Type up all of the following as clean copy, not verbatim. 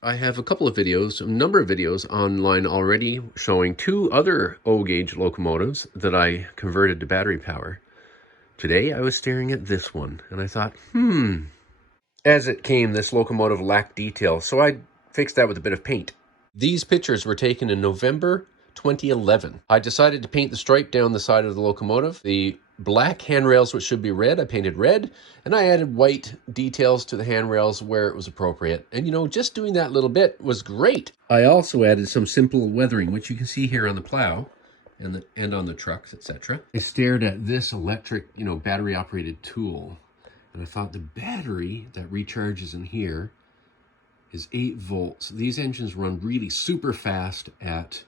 I have a couple of videos, a number of videos online already showing two other O-gauge locomotives that I converted to battery power. Today I was staring at this one and I thought, As it came, this locomotive lacked detail, so I fixed that with a bit of paint. These pictures were taken in November 2011. I decided to paint the stripe down the side of the locomotive. The black handrails, which should be red, I painted red, and I added white details to the handrails where it was appropriate. And you know, just doing that little bit was great. I also added some simple weathering, which you can see here on the plow and on the trucks, etc. I stared at this electric, battery operated tool, and I thought the battery that recharges in here is 8 volts. These engines run really super fast at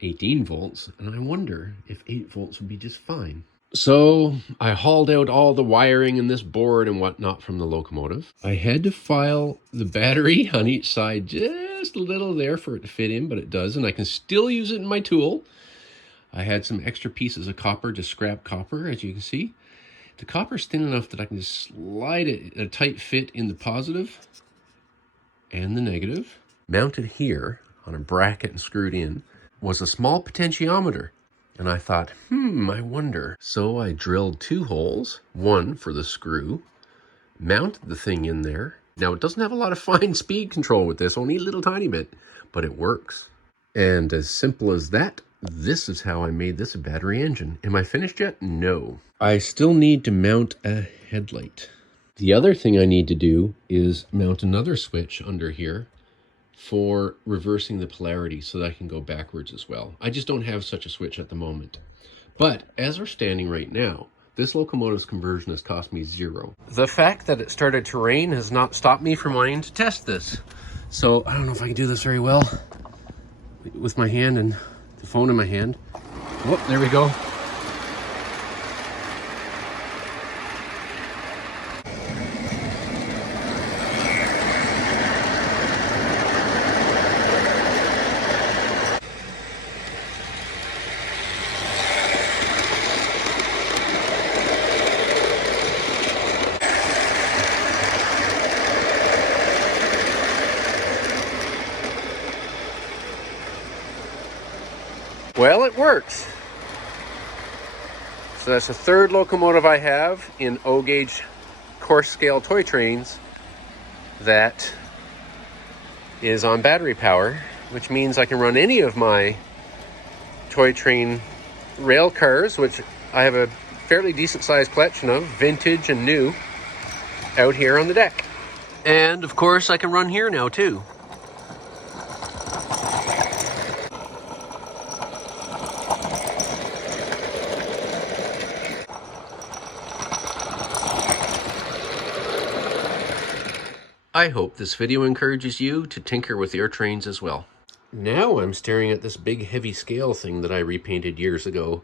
18 volts, and I wonder if 8 volts would be just fine. So I hauled out all the wiring and this board and whatnot from the locomotive. I had to file the battery on each side just a little there for it to fit in, but it does, and I can still use it in my tool. I had some extra pieces of copper, just scrap copper, as you can see. The copper's thin enough that I can just slide it a tight fit in the positive and the negative. Mounted here on a bracket and screwed in was a small potentiometer. And I thought, I wonder. So I drilled 2 holes, one for the screw, mounted the thing in there. Now it doesn't have a lot of fine speed control with this, only a little tiny bit, but it works. And as simple as that, this is how I made this a battery engine. Am I finished yet? No. I still need to mount a headlight. The other thing I need to do is mount another switch under here for reversing the polarity so that I can go backwards as well. I just don't have such a switch at the moment. But as we're standing right now, this locomotive's conversion has cost me 0. The fact that it started to rain has not stopped me from wanting to test this. So I don't know if I can do this very well with my hand and the phone in my hand. Oh, there we go. Well, it works. So that's the 3rd locomotive I have in O-gauge coarse scale toy trains that is on battery power, which means I can run any of my toy train rail cars, which I have a fairly decent sized collection of, vintage and new, out here on the deck. And of course I can run here now too. I hope this video encourages you to tinker with your trains as well. Now I'm staring at this big heavy scale thing that I repainted years ago.